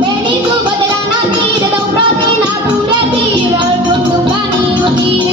बेणी तू बदला ना तीर दौराती ना तुऱ्याती रळ ठोक पाणी तीर